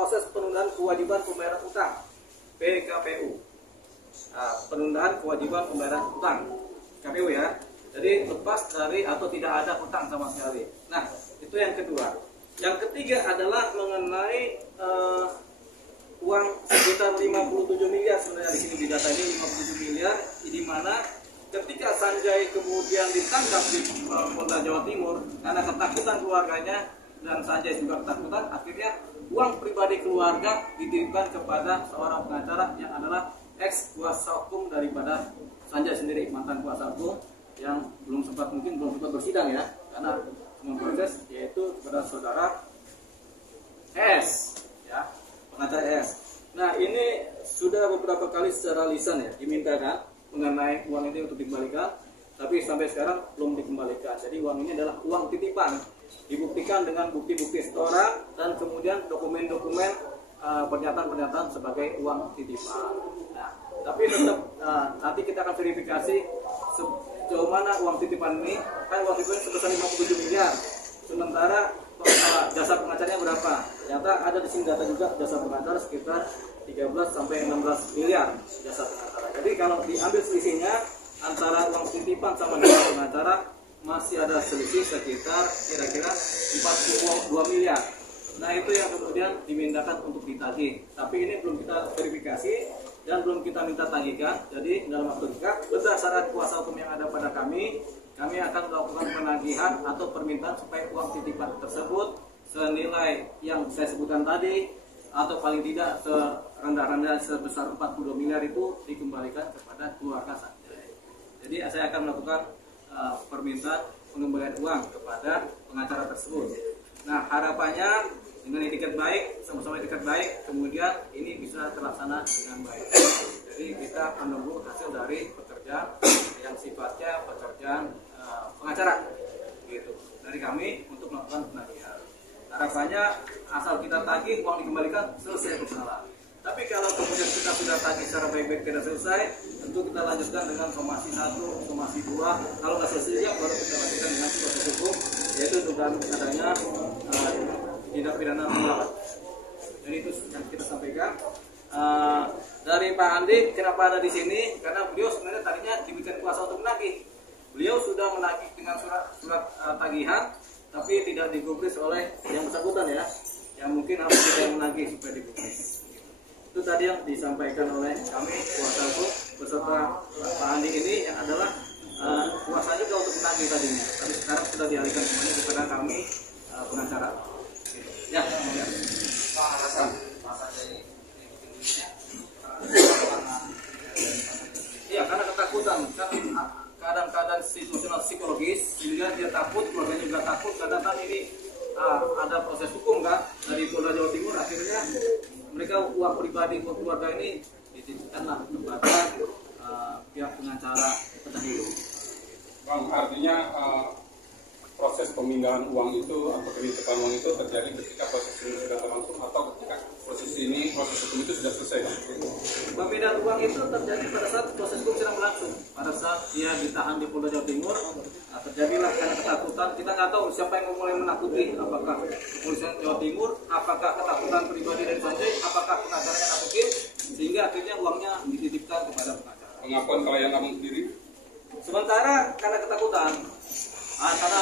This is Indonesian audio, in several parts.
proses penundaan kewajiban pembayaran utang PKPU. Nah, penundaan kewajiban pembayaran utang KPU ya. Jadi lepas dari atau tidak ada utang sama sekali. Nah, itu yang kedua. Yang ketiga adalah mengenai uang sekitar 57 miliar sebenarnya di sini di data ini 57 miliar, di mana ketika Sanjay kemudian ditangkap di Polda Jawa Timur karena ketakutan keluarganya dan Sanjay juga ketakutan, akhirnya uang pribadi keluarga dititipkan kepada seorang pengacara yang adalah ex kuasa hukum daripada Sanjay sendiri, mantan kuasa hukum yang belum sempat bersidang ya, karena memproses yaitu kepada saudara S ya, pengacara S. Nah, ini sudah beberapa kali secara lisan ya dimintakan mengenai uang ini untuk dikembalikan, tapi sampai sekarang belum dikembalikan. Jadi uang ini adalah uang titipan, dibuktikan dengan bukti-bukti setoran dan kemudian dokumen-dokumen pernyataan-pernyataan sebagai uang titipan. Nah, tapi tetap nanti kita akan verifikasi sejauh mana uang titipan ini. Kan uang titipan sebesar 57 miliar, sementara jasa pengacaranya berapa? Ternyata ada di sini data juga jasa pengacara sekitar 13 sampai 16 miliar jasa pengacara. Jadi kalau diambil selisihnya antara uang titipan sama jasa pengacara masih ada selisih sekitar kira-kira 42 miliar. Nah, itu yang kemudian dimintakan untuk ditagih. Tapi ini belum kita verifikasi dan belum kita minta tagihkan. Jadi dalam waktu dekat berdasarkan kuasa hukum yang ada pada kami akan melakukan penagihan atau permintaan supaya uang titipan tersebut senilai yang saya sebutkan tadi atau paling tidak serendah-rendah sebesar 42 miliar itu dikembalikan kepada keluarga Sanjay. Jadi saya akan melakukan permintaan pengembalian uang kepada pengacara tersebut. Nah, harapannya dengan itikat baik, sama-sama itikat baik, kemudian ini bisa terlaksana dengan baik. Jadi kita menunggu hasil dari pekerjaan yang sifatnya pekerjaan pengacara, gitu, dari kami untuk melakukan penagihan. Harapannya asal kita tagih uang dikembalikan selesai masalah. Tapi kalau kemudian kita sudah tagih secara baik-baik tidak selesai, tentu kita lanjutkan dengan somasi 1, somasi 2. Kalau nggak selesai ya baru kita lanjutkan dengan proses hukum, yaitu dugaan adanya tindak pidana penggelapan. Jadi itu yang kita sampaikan. Dari Pak Andi, kenapa ada di sini? Karena beliau sebenarnya tadinya diberikan kuasa untuk menagih. Beliau sudah menagih dengan surat tagihan, tapi tidak digubris oleh yang bersangkutan ya. Yang mungkin harus kita yang menagih supaya digubris. Itu tadi yang disampaikan oleh kami kuasa hukum beserta Pak Andi ini yang adalah kuasa juga untuk menagih tadinya. Tapi sekarang sudah dialihkan semuanya kepada kami pengacara. Ya, kemudian. Iya, karena ketakutan, kan keadaan situasional psikologis sehingga dia takut, keluarganya juga takut karena kan ini ada proses hukum kan dari Polda Jawa Timur, akhirnya mereka uang pribadi keluarga ini dititipkanlah kepada pihak pengacara pendahulu. Bang, artinya proses pemindahan uang itu atau penitipan uang itu terjadi ketika proses ini sudah berlangsung atau ketika proses hukum itu sudah selesai? Pemindahan uang itu terjadi pada saat proses hukum sedang berlangsung. Pada saat dia ditahan di Polda Jawa Timur, terjadilah karena ketakutan. Kita nggak tahu siapa yang mulai menakuti, apakah kepolisian Jawa Timur, apakah ketakutan pribadi dari Sanjay, apakah pengacaranya nakutin, sehingga akhirnya uangnya dititipkan kepada pengacara. Pengakuan klien kamu sendiri? Sementara karena ketakutan, karena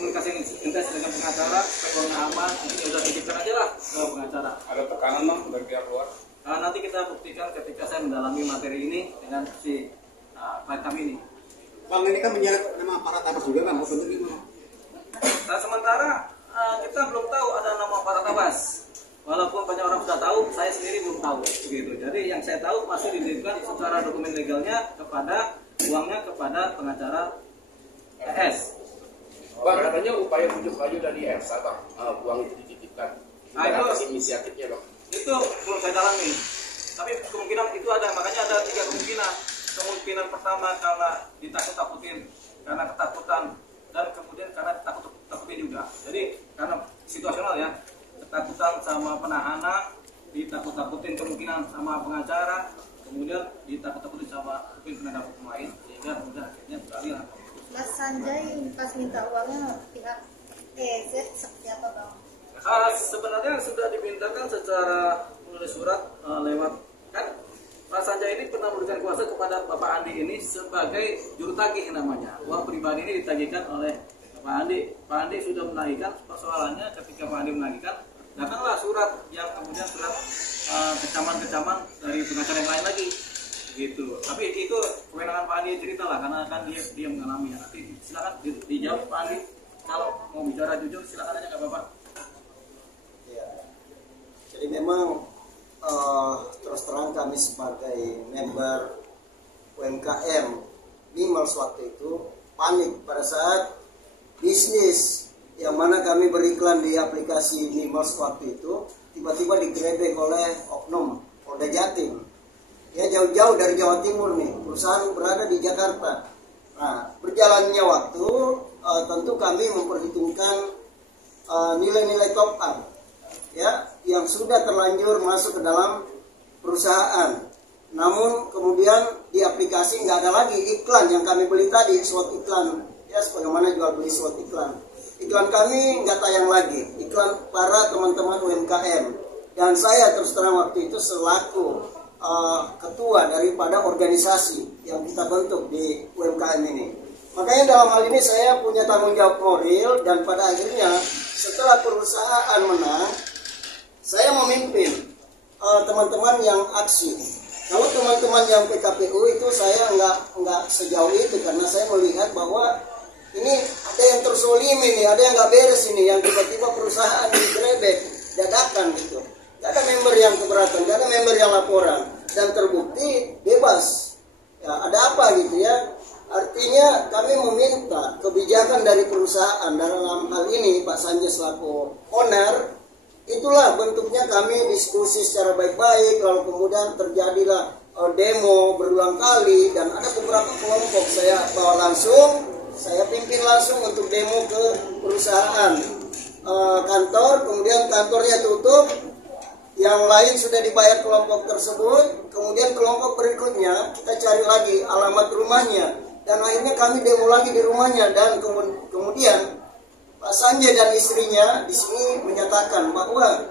komunikasi yang intens dengan pengacara, uangnya aman, ya udah titipkan aja lah ke pengacara. Ada tekanan Bang dari pihak luar? Nanti kita buktikan ketika saya mendalami materi ini dengan si klien kami ini. Bang, ini kan menyeret nama para tabas juga kan? Bentuk gimana? Nah, sementara kita belum tahu ada nama para tabas. Walaupun banyak orang sudah tahu, saya sendiri belum tahu. Begitu. Jadi yang saya tahu masih dititipkan secara dokumen legalnya kepada uangnya kepada pengacara S. Bang, katanya upaya bujuk rayu dari Elsa, Bang, uang itu dititipkan. Itu inisiatifnya, Bang. Itu belum saya dalami. Tapi kemungkinan itu ada, makanya ada 3 kemungkinan. Kemungkinan pertama karena ditakut-takutin, karena ketakutan, dan kemudian karena takut-takutin juga. Jadi karena situasional ya, ketakutan sama penahanan, ditakut-takutin kemungkinan sama pengacara, kemudian ditakut-takutin sama penegak hukum lain, sehingga kemudian akhirnya beralih. Mas Sanjay pas minta uangnya pihak EZ seperti apa Bang? Sebenarnya sudah dimintakan secara menulis surat lewat kan Pak Sanjay ini pernah memberikan kuasa kepada Bapak Andi ini sebagai juru tagih namanya. Uang pribadi ini ditagihkan oleh Pak Andi. Pak Andi sudah menagihkan, persoalannya ketika Pak Andi menagihkan, datanglah surat yang kemudian surat kecaman-kecaman dari pengacara yang lain lagi gitu. Tapi itu kewenangan Pak Andi cerita lah, karena kan dia mengalami. Nanti silakan dijawab Pak Andi. Kalau mau bicara jujur silakan aja, nggak apa-apa. Ya. Jadi memang terus terang kami sebagai member UMKM Mimals waktu itu panik pada saat bisnis yang mana kami beriklan di aplikasi Mimals waktu itu tiba-tiba digerebek oleh oknum Polda Jatim. Ya jauh-jauh dari Jawa Timur nih, perusahaan berada di Jakarta. Nah, berjalannya waktu tentu kami memperhitungkan nilai-nilai top up ya yang sudah terlanjur masuk ke dalam perusahaan. Namun kemudian di aplikasi nggak ada lagi iklan yang kami beli tadi, slot iklan ya, sebagaimana jual beli slot iklan. Iklan kami nggak tayang lagi, iklan para teman-teman UMKM. Dan saya terus terang waktu itu selaku ketua daripada organisasi yang kita bentuk di UMKM ini. Makanya dalam hal ini saya punya tanggung jawab moral, dan pada akhirnya setelah perusahaan menang, saya memimpin teman-teman yang aksi. Kalau teman-teman yang PKPU itu saya nggak sejauh itu, karena saya melihat bahwa ini ada yang terzolimi nih, ada yang nggak beres ini, yang tiba-tiba perusahaan digerebek dadakan gitu. Gak ada member yang keberatan, gak ada member yang laporan, dan terbukti bebas. Ya, ada apa gitu ya? Artinya kami meminta kebijakan dari perusahaan dalam hal ini Pak Sanjay selaku owner. Itulah bentuknya kami diskusi secara baik-baik, lalu kemudian terjadilah demo berulang kali, dan ada beberapa kelompok saya bawa langsung, saya pimpin langsung untuk demo ke perusahaan kantor, kemudian kantornya tutup, yang lain sudah dibayar kelompok tersebut, kemudian kelompok berikutnya kita cari lagi alamat rumahnya, dan akhirnya kami demo lagi di rumahnya, dan kemudian Pak Sanjay dan istrinya di sini menyatakan bahwa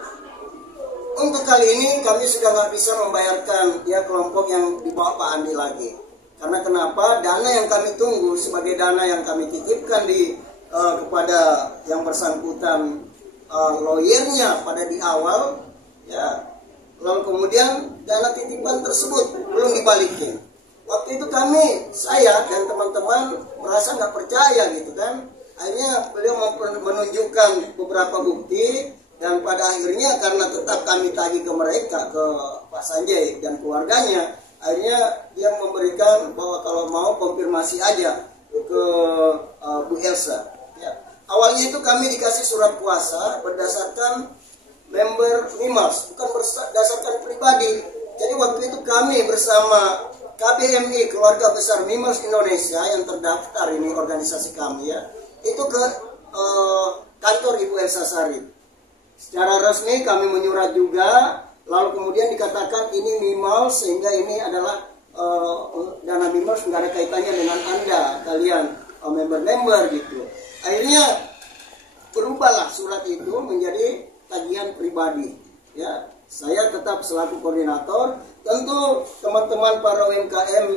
untuk kali ini kami sudah nggak bisa membayarkan ya kelompok yang dibawa Pak Andi lagi. Karena kenapa? Dana yang kami tunggu sebagai dana yang kami titipkan kepada yang bersangkutan lawyernya pada di awal, ya. Lalu kemudian dana titipan tersebut belum dibalikin. Waktu itu saya dan teman-teman merasa nggak percaya gitu kan. Akhirnya beliau menunjukkan beberapa bukti, dan pada akhirnya karena tetap kami tagih ke mereka, ke Pak Sanjay dan keluarganya, akhirnya dia memberikan bahwa kalau mau konfirmasi aja ke Bu Elsa. Ya. Awalnya itu kami dikasih surat kuasa berdasarkan member Mimals, bukan berdasarkan pribadi. Jadi waktu itu kami bersama KBMI, Keluarga Besar Mimals Indonesia yang terdaftar ini organisasi kami ya, itu ke kantor Ibu Elsa Sarip. Secara resmi kami menyurat juga, lalu kemudian dikatakan ini Mimals, sehingga ini adalah dana Mimals nggak ada kaitannya dengan Anda, kalian member-member gitu. Akhirnya berubahlah surat itu menjadi tagihan pribadi. Ya, saya tetap selaku koordinator, tentu teman-teman para UMKM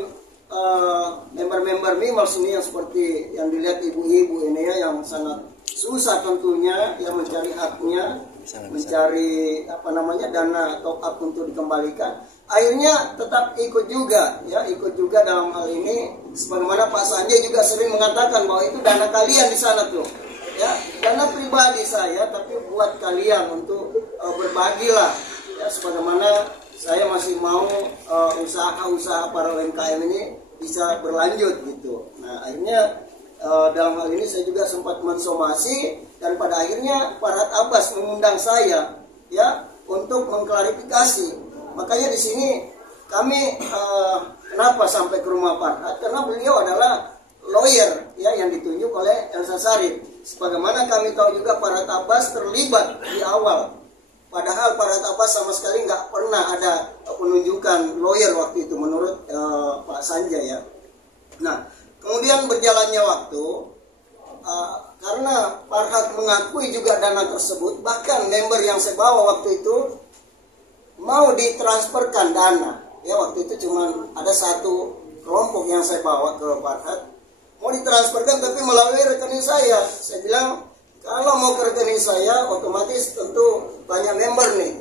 member-member Mimals ini yang seperti yang dilihat ibu-ibu ini ya, yang sangat susah tentunya yang mencari haknya, mencari dana top up untuk dikembalikan, akhirnya tetap ikut juga dalam hal ini, sebagaimana Pak Sanjay juga sering mengatakan bahwa itu dana kalian di sana tuh ya, dana pribadi saya tapi buat kalian untuk berbagilah ya, sebagaimana saya masih mau usaha-usaha para UMKM ini bisa berlanjut gitu. Nah akhirnya dalam hal ini saya juga sempat mensomasi, dan pada akhirnya Farhad Abbas mengundang saya ya untuk mengklarifikasi. Makanya di sini kami kenapa sampai ke rumah Farhad, karena beliau adalah lawyer ya yang ditunjuk oleh Elsa Sarip. Sebagaimana kami tahu juga Farhad Abbas terlibat di awal. Padahal Farhad Abbas sama sekali nggak pernah ada penunjukan lawyer waktu itu menurut Pak Sanjay ya. Nah, kemudian berjalannya waktu, karena Farhad mengakui juga dana tersebut, bahkan member yang saya bawa waktu itu mau ditransferkan dana. Ya, waktu itu cuma ada satu kelompok yang saya bawa ke Farhad, mau ditransferkan tapi melalui rekening saya. Saya bilang kalau mau ke rekening saya otomatis tentu banyak member nih.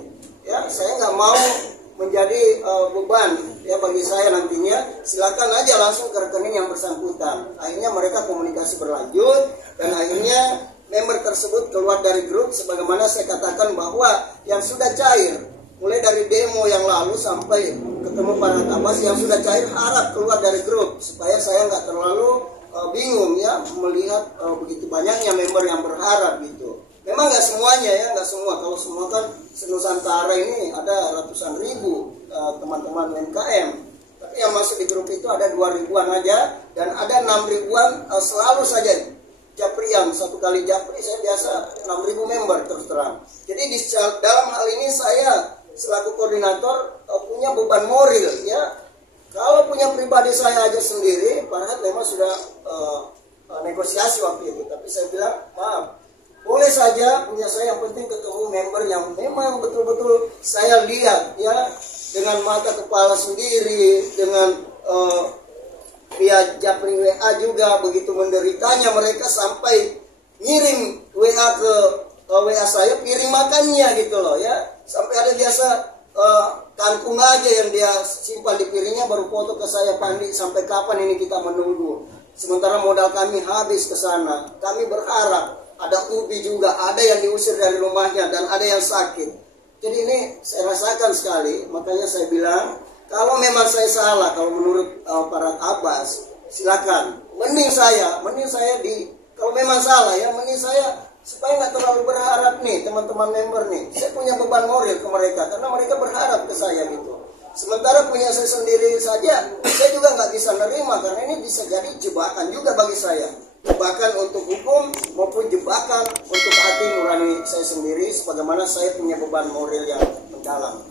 Ya, saya nggak mau menjadi beban ya bagi saya nantinya. Silakan aja langsung ke rekening yang bersangkutan. Akhirnya mereka komunikasi berlanjut dan akhirnya member tersebut keluar dari grup, sebagaimana saya katakan bahwa yang sudah cair mulai dari demo yang lalu sampai ketemu Farhad Abbas yang sudah cair harap keluar dari grup supaya saya nggak terlalu bingung ya melihat begitu banyaknya member yang berharap gitu. Memang nggak semuanya ya, nggak semua. Kalau semua kan Nusantara ini ada ratusan ribu teman-teman UMKM. Tapi yang masuk di grup itu ada 2 ribuan aja dan ada 6 ribuan selalu saja Japrian. Satu kali Japri saya biasa 6 ribu member terus terang. Jadi dalam hal ini saya selaku koordinator punya beban moral ya. Kalau punya pribadi saya aja sendiri, Farhad memang sudah negosiasi waktu itu. Tapi saya bilang maaf. Boleh saja punya saya, yang penting ketemu member yang memang betul-betul saya lihat ya dengan mata kepala sendiri, dengan via Japri WA juga begitu menderitanya mereka sampai ngirim WA ke WA saya piring makannya gitu loh ya. Sampai ada biasa kangkung aja yang dia simpan di piringnya baru foto ke saya, Pandi sampai kapan ini kita menunggu. Sementara modal kami habis ke sana. Kami berharap ada ubi juga, ada yang diusir dari rumahnya dan ada yang sakit. Jadi ini saya rasakan sekali, makanya saya bilang kalau memang saya salah, kalau menurut Farhad Abbas silakan. Mending saya kalau memang salah ya, mending saya supaya nggak terlalu berharap nih teman-teman member nih. Saya punya beban moral ke mereka karena mereka berharap ke saya gitu. Sementara punya saya sendiri saja, saya juga nggak bisa nerima karena ini bisa jadi jebakan juga bagi saya. Jebakan untuk hukum maupun jebakan untuk hati nurani saya sendiri sebagaimana saya punya beban moral yang mendalam.